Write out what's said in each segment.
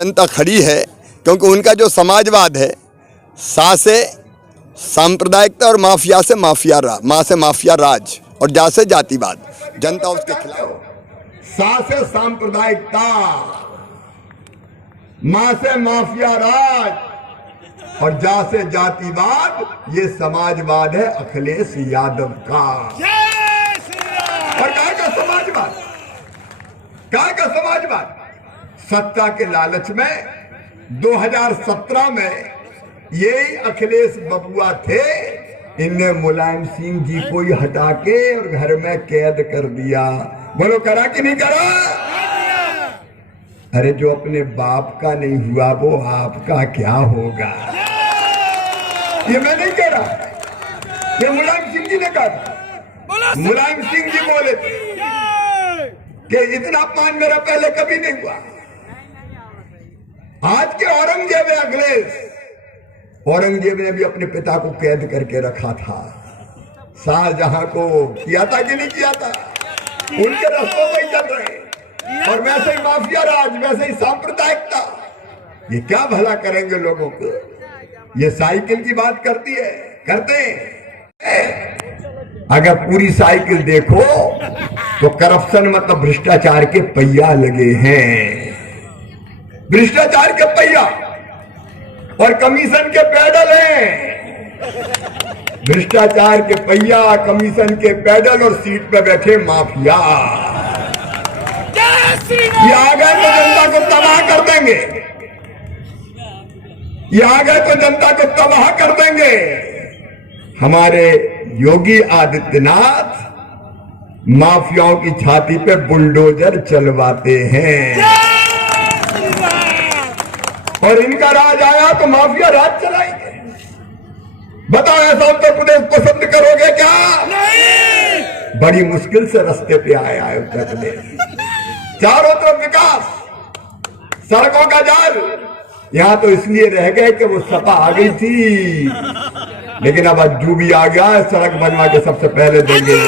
जनता खड़ी है क्योंकि उनका जो समाजवाद है, सा से सांप्रदायिकता और माफिया से माफिया राज और जा से जातिवाद, जनता उसके खिलाफ। सा से सांप्रदायिकता, मां से माफिया राज और जा से जातिवाद, ये समाजवाद है अखिलेश यादव का। और कहाँ का समाजवाद? कहाँ का समाजवाद? सत्ता के लालच में 2017 में यही अखिलेश बबुआ थे, इनने मुलायम सिंह जी को ही हटा के और घर में कैद कर दिया। बोलो करा कि नहीं करा? अरे जो अपने बाप का नहीं हुआ वो आपका क्या होगा? ये मैं नहीं कह रहा, ये मुलायम सिंह जी ने कहा। मुलायम सिंह जी बोले थे कि इतना अपमान मेरा पहले कभी नहीं हुआ। आज के औरंगजेब अखिलेश, औरंगजेब ने भी अपने पिता को कैद करके रखा था। शाहजहां को किया था कि नहीं किया था? उनके रास्तों पे ही चल रहे। और वैसे ही माफिया राज, वैसे ही सांप्रदायिकता, ये क्या भला करेंगे लोगों को? ये साइकिल की बात करती है, करते हैं। अगर पूरी साइकिल देखो तो करप्शन मतलब भ्रष्टाचार के पहिया लगे हैं, भ्रष्टाचार के पहिया, और कमीशन के पैडल हैं। भ्रष्टाचार के पहिया, कमीशन के पैडल और सीट पे बैठे माफिया। ये आ गए तो जनता को तबाह कर देंगे, ये आ गए तो जनता को तबाह कर देंगे। हमारे योगी आदित्यनाथ माफियाओं की छाती पे बुलडोजर चलवाते हैं, और इनका राज आया तो माफिया राज चलाएंगे। बताओ ऐसा उत्तर प्रदेश पसंद करोगे क्या? नहीं। बड़ी मुश्किल से रास्ते पे आया है उत्तर प्रदेश। चारों तरफ विकास, सड़कों का जाल। यहां तो इसलिए रह गए कि वो सपा आ गई थी, लेकिन अब अज्जू भी आ गया है, सड़क बनवा के सबसे पहले देंगे।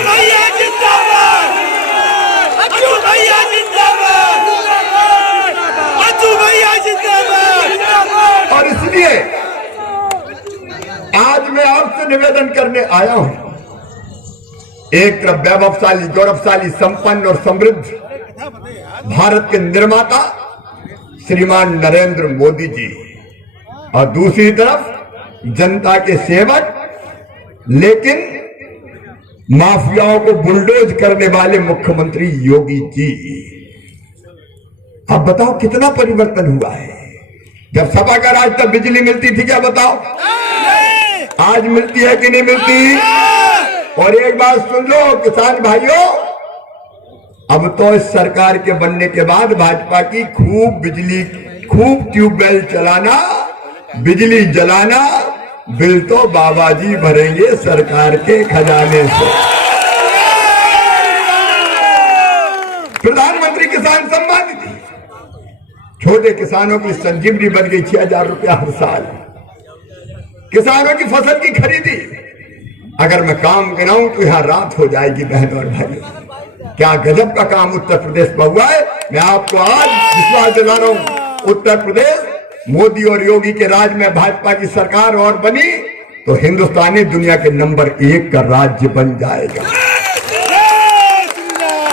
और इसलिए आज मैं आपसे निवेदन करने आया हूं, एक तरफ वैभवशाली, गौरवशाली, संपन्न और समृद्ध भारत के निर्माता श्रीमान नरेंद्र मोदी जी, और दूसरी तरफ जनता के सेवक लेकिन माफियाओं को बुलडोज करने वाले मुख्यमंत्री योगी जी। अब बताओ कितना परिवर्तन हुआ है। जब सपा का राज तब बिजली मिलती थी क्या? बताओ आज मिलती है कि नहीं मिलती? और एक बात सुन लो किसान भाइयों, अब तो इस सरकार के बनने के बाद भाजपा की खूब बिजली, खूब ट्यूबवेल चलाना, बिजली जलाना, बिल तो बाबा जी भरेंगे सरकार के खजाने से। प्रधानमंत्री किसान सम्मान निधि, छोटे किसानों की संजीवनी बन गई 6,000 रुपया हर साल। किसानों की फसल की खरीदी, अगर मैं काम गिनाऊं तो यहां रात हो जाएगी बहनों और भाइयों। क्या गजब का काम उत्तर प्रदेश में हुआ है। मैं आपको आज विश्वास दिला रहा हूं, उत्तर प्रदेश मोदी और योगी के राज में भाजपा की सरकार और बनी तो हिंदुस्तान दुनिया के नंबर 1 का राज्य बन जाएगा।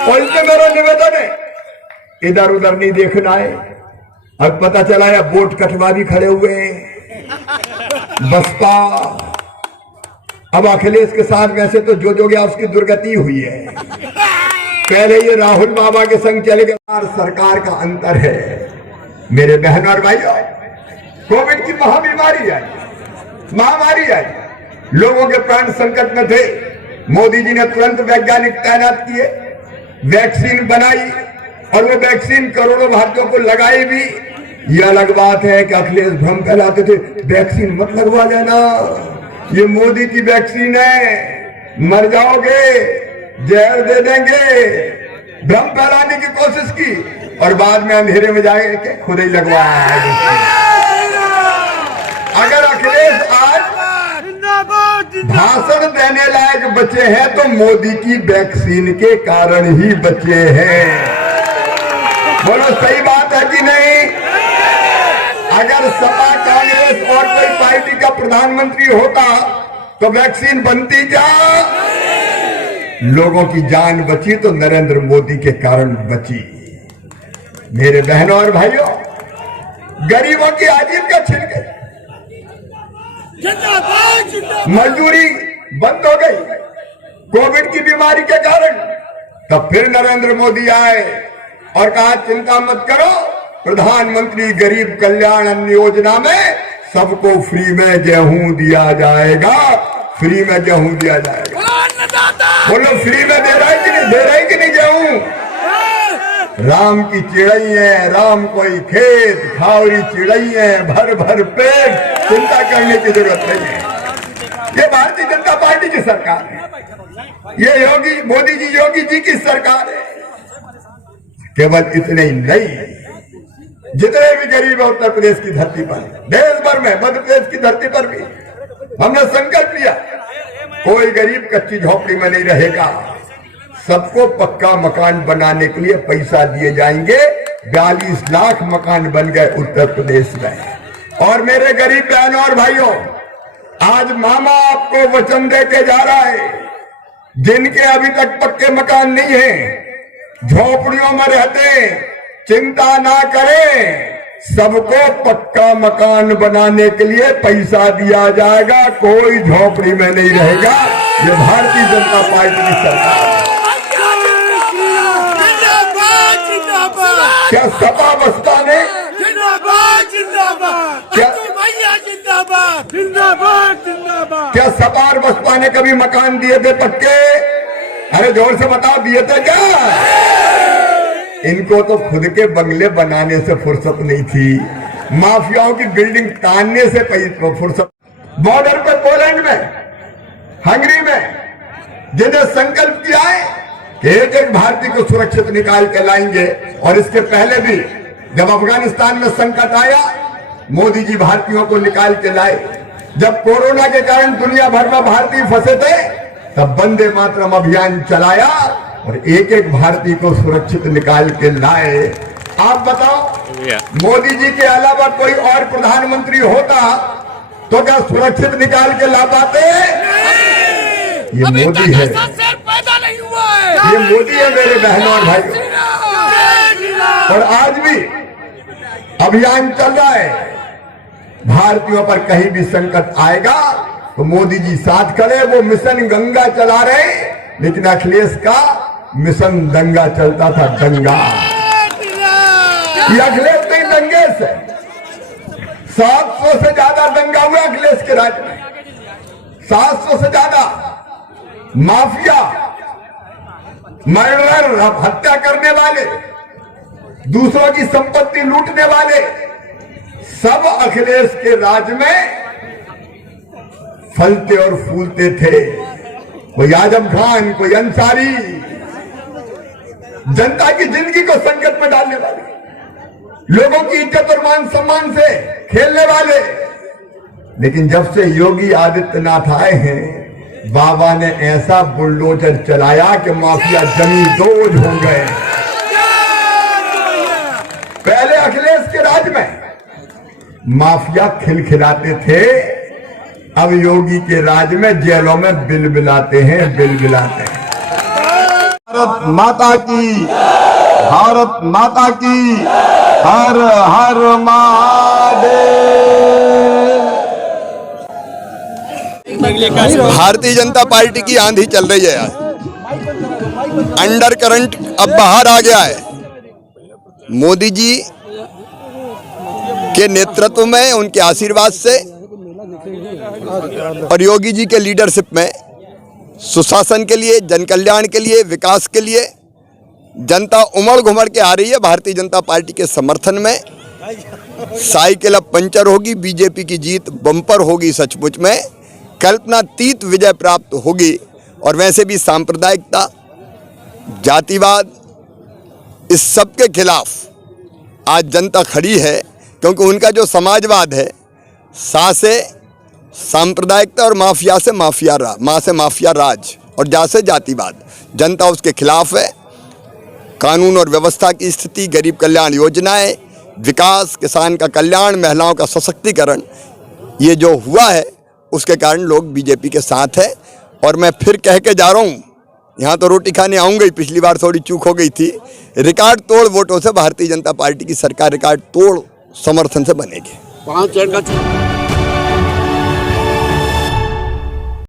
और इसमें मेरा निवेदन है, इधर उधर नहीं देखना है। अब पता चला है वोट कटवा भी खड़े हुए हैं बसपा। अब अखिलेश के साथ वैसे तो जो गया उसकी दुर्गति हुई है। पहले ये राहुल बाबा के संग चले गए। सरकार का अंतर है मेरे बहन और भाइयों। कोविड की महाबीमारी आई, महामारी आई, लोगों के प्राण संकट में थे। मोदी जी ने तुरंत वैज्ञानिक तैनात किए, वैक्सीन बनाई, और वो वैक्सीन करोड़ों भारतीयों को लगाई भी। ये अलग बात है कि अखिलेश भ्रम फैलाते थे, वैक्सीन मत लगवा लेना, ये मोदी की वैक्सीन है, मर जाओगे, जहर दे देंगे। भ्रम फैलाने की कोशिश की और बाद में अंधेरे में जाके खुद ही लगवाया है। अगर अखिलेश आज भाषण देने लायक बचे हैं तो मोदी की वैक्सीन के कारण ही बचे हैं। बोलो सही बात है कि नहीं? अगर सपा कांग्रेस और कोई पार्टी का प्रधानमंत्री होता तो वैक्सीन बनती क्या? लोगों की जान बची तो नरेंद्र मोदी के कारण बची। मेरे बहनों और भाइयों, गरीबों की आजीविका छिन गई, मजदूरी बंद हो गई कोविड की बीमारी के कारण। तब फिर नरेंद्र मोदी आए और कहा चिंता मत करो, प्रधानमंत्री गरीब कल्याण अन्न योजना में सबको फ्री में गेहूं दिया जाएगा, फ्री में गेहूं दिया जाएगा। बोलो फ्री में दे रहा है कि नहीं, दे रहा है कि नहीं गेहूं? राम की चिड़ई है, राम कोई खेत, खावरी चिड़ई है, भर भर पेट, चिंता करने की जरूरत नहीं है। ये भारतीय जनता पार्टी की सरकार है, ये योगी मोदी जी योगी जी की सरकार है। केवल इतने ही नहीं, जितने भी गरीब है उत्तर प्रदेश की धरती पर, देश भर में, मध्य प्रदेश की धरती पर भी हमने संकल्प लिया कोई गरीब कच्ची झोपड़ी में नहीं रहेगा, सबको पक्का मकान बनाने के लिए पैसा दिए जाएंगे। 42 लाख मकान बन गए उत्तर प्रदेश में। और मेरे गरीब बहनों और भाइयों, आज मामा आपको वचन देके जा रहा है, जिनके अभी तक पक्के मकान नहीं है, झोपड़ियों में रहते, चिंता ना करें, सबको पक्का मकान बनाने के लिए पैसा दिया जाएगा, कोई झोपड़ी में नहीं रहेगा। ये भारतीय जनता पार्टी की सरकार है। क्या सपा बसपा ने क्या सपा और बसपा ने कभी मकान दिए थे पक्के? अरे जोर से बताओ, दिए थे क्या? इनको तो खुद के बंगले बनाने से फुर्सत नहीं थी, माफियाओं की बिल्डिंग तानने से फुर्सत। बॉर्डर पे पोलैंड में, हंगरी में जिन्हें संकल्प किया है कि एक एक भारतीय को सुरक्षित निकाल के लाएंगे, और इसके पहले भी जब अफगानिस्तान में संकट आया, मोदी जी भारतीयों को निकाल के लाए। जब कोरोना के कारण दुनिया भर में भारतीय फंसे थे, तब वंदे मातरम अभियान चलाया और एक एक भारतीय को सुरक्षित निकाल के लाए। आप बताओ, मोदी जी के अलावा कोई और प्रधानमंत्री होता तो क्या सुरक्षित निकाल के ला पाते? ये मोदी है, पैदा नहीं हुआ है। ये मोदी है मेरे बहनों और भाइयों। और आज भी अभियान चल रहा है, भारतीयों पर कहीं भी संकट आएगा तो मोदी जी साथ खड़े। वो मिशन गंगा चला रहे, लेकिन अखिलेश का मिशन दंगा चलता था, दंगा। ये अखिलेश नहीं, दंगे से 700 से ज्यादा दंगा हुआ अखिलेश के राज्य में, 700 से ज्यादा। माफिया, मर्डर, हत्या करने वाले, दूसरों की संपत्ति लूटने वाले, सब अखिलेश के राज में फलते और फूलते थे। कोई आजम खान, कोई अंसारी, जनता की जिंदगी को संकट में डालने वाले, लोगों की इज्जत और मान सम्मान से खेलने वाले। लेकिन जब से योगी आदित्यनाथ आए हैं, बाबा ने ऐसा बुलडोजर चलाया कि माफिया जमी दोज हो गए। पहले अखिलेश के राज में माफिया खिलखिलाते थे, अब योगी के राज में जेलों में बिलबिलाते हैं, बिलबिलाते हैं। भारत माता की, भारत माता की, हर हर महादेव। भारतीय जनता पार्टी की आंधी चल रही है यार, अंडर करंट अब बाहर आ गया है। मोदी जी के नेतृत्व में, उनके आशीर्वाद से और योगी जी के लीडरशिप में सुशासन के लिए, जन कल्याण के लिए, विकास के लिए जनता उमड़ घुमड़ के आ रही है। भारतीय जनता पार्टी के समर्थन में साइकिल अब पंचर होगी, बीजेपी की जीत बम्पर होगी, सचमुच में कल्पनातीत विजय प्राप्त होगी। और वैसे भी सांप्रदायिकता, जातिवाद, इस सब के खिलाफ आज जनता खड़ी है, क्योंकि उनका जो समाजवाद है, सा से सांप्रदायिकता और माफिया से माफिया माँ से माफिया राज और जा से जातिवाद, जनता उसके खिलाफ है। कानून और व्यवस्था की स्थिति, गरीब कल्याण योजनाएं, विकास, किसान का कल्याण, महिलाओं का सशक्तिकरण, ये जो हुआ है उसके कारण लोग बीजेपी के साथ है। और मैं फिर कह के जा रहा हूँ, यहाँ तो रोटी खाने आऊँगा ही, पिछली बार थोड़ी चूक हो गई थी। रिकॉर्ड तोड़ वोटों से भारतीय जनता पार्टी की सरकार रिकॉर्ड तोड़ समर्थन से बनेगी। 5 चरण का